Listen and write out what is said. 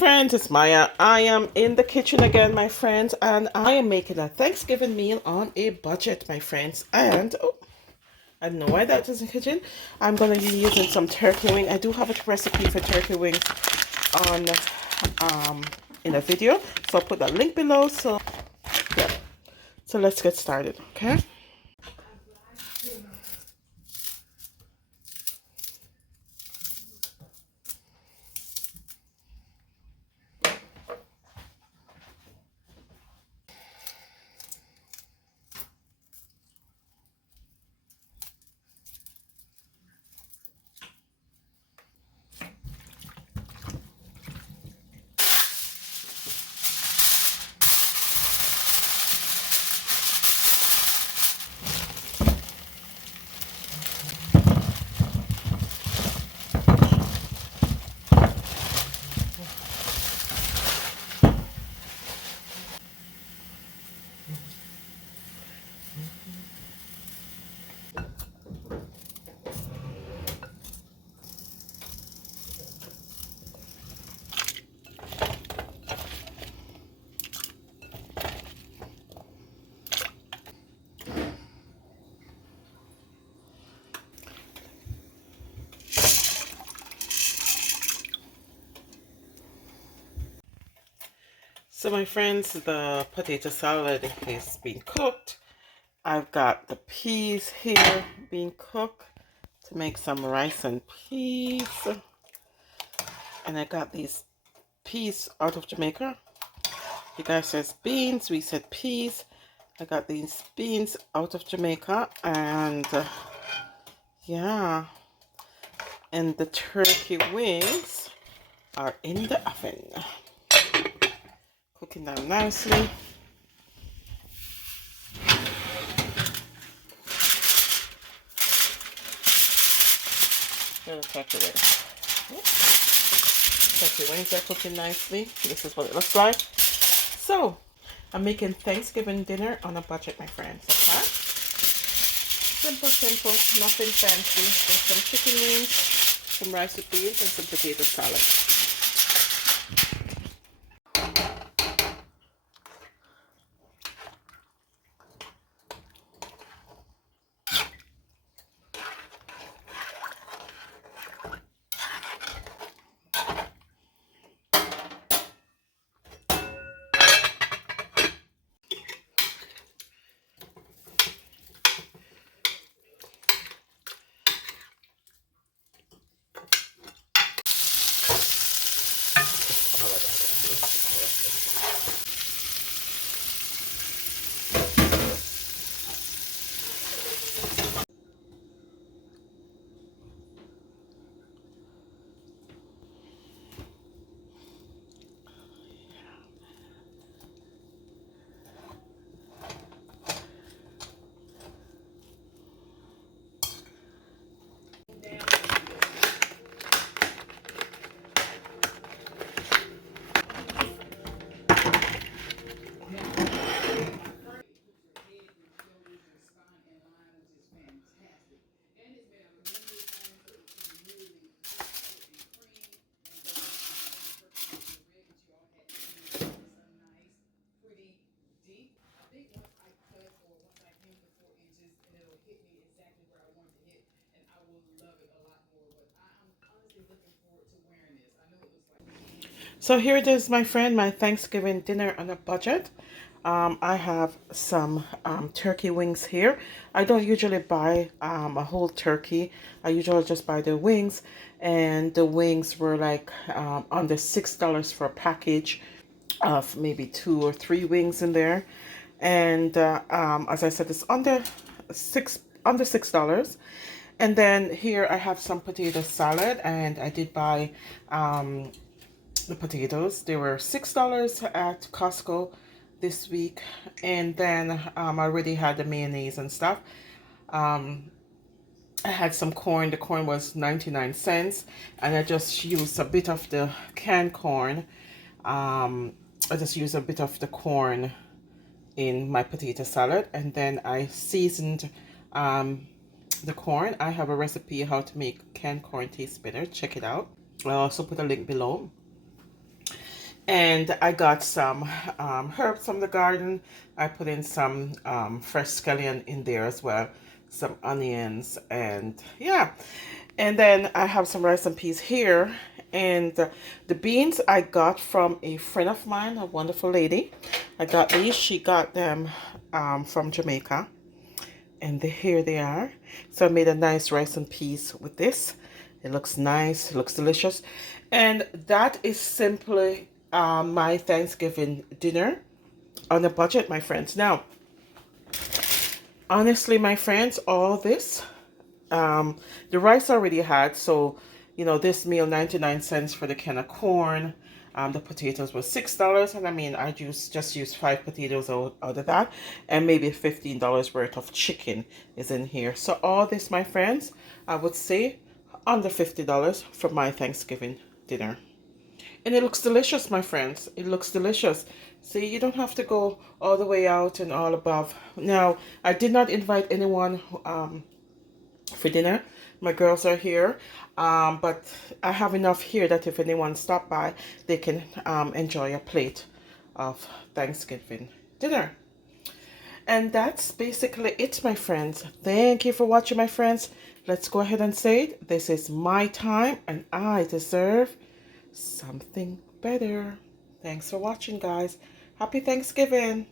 friends, it's Maya. I am in the kitchen again, my friends, and I am making a Thanksgiving meal on a budget, my friends. And oh, I don't know why that is in the kitchen. I'm going to be using some turkey wing. I do have a recipe for turkey wings on in a video, so I'll put that link below. So yeah, so let's get started, okay? So my friends, the potato salad is being cooked. I've got the peas here being cooked to make some rice and peas. And I got these peas out of Jamaica. You guys says beans, we said peas. I got these beans out of Jamaica, and yeah, and the turkey wings are in the oven, cooking down nicely. Little turkey wings. Turkey wings are cooking nicely. This is what it looks like. So, I'm making Thanksgiving dinner on a budget, my friends. Okay? Simple, simple, nothing fancy. Just some chicken wings, some rice with beans, and some potato salad. So here it is, my friend, my Thanksgiving dinner on a budget. I have some turkey wings here. I don't usually buy a whole turkey. I usually just buy the wings, and the wings were like under $6 for a package of maybe 2 or 3 wings in there. And as I said, it's under $6. And then here I have some potato salad, and I did buy the potatoes. They were $6 at Costco this week. And then I already had the mayonnaise and stuff. I had some corn. The corn was 99 cents, and I just used a bit of the canned corn. I just used a bit of the corn in my potato salad, and then I seasoned the corn. I have a recipe how to make canned corn taste better. Check it out. I'll also put a link below. And I got some herbs from the garden. I put in some fresh scallion in there as well, some onions, and yeah. And then I have some rice and peas here. And the beans I got from a friend of mine, a wonderful lady. I got these. She got them from Jamaica. And here they are. So I made a nice rice and peas with this. It looks nice, it looks delicious. And that is simply my Thanksgiving dinner on a budget, my friends. Now, honestly, my friends, all this, the rice I already had. So, you know, this meal, 99 cents for the can of corn. The potatoes were $6, and I mean, I just used 5 potatoes out of that, and maybe $15 worth of chicken is in here. So all this, my friends, I would say under $50 for my Thanksgiving dinner. And it looks delicious, my friends. It looks delicious. See, you don't have to go all the way out and all above. Now, I did not invite anyone for dinner. My girls are here, but I have enough here that if anyone stop by, they can enjoy a plate of Thanksgiving dinner. And that's basically it, my friends. Thank you for watching, my friends. Let's go ahead and say it. This is my time, and I deserve something better. Thanks for watching, guys. Happy Thanksgiving.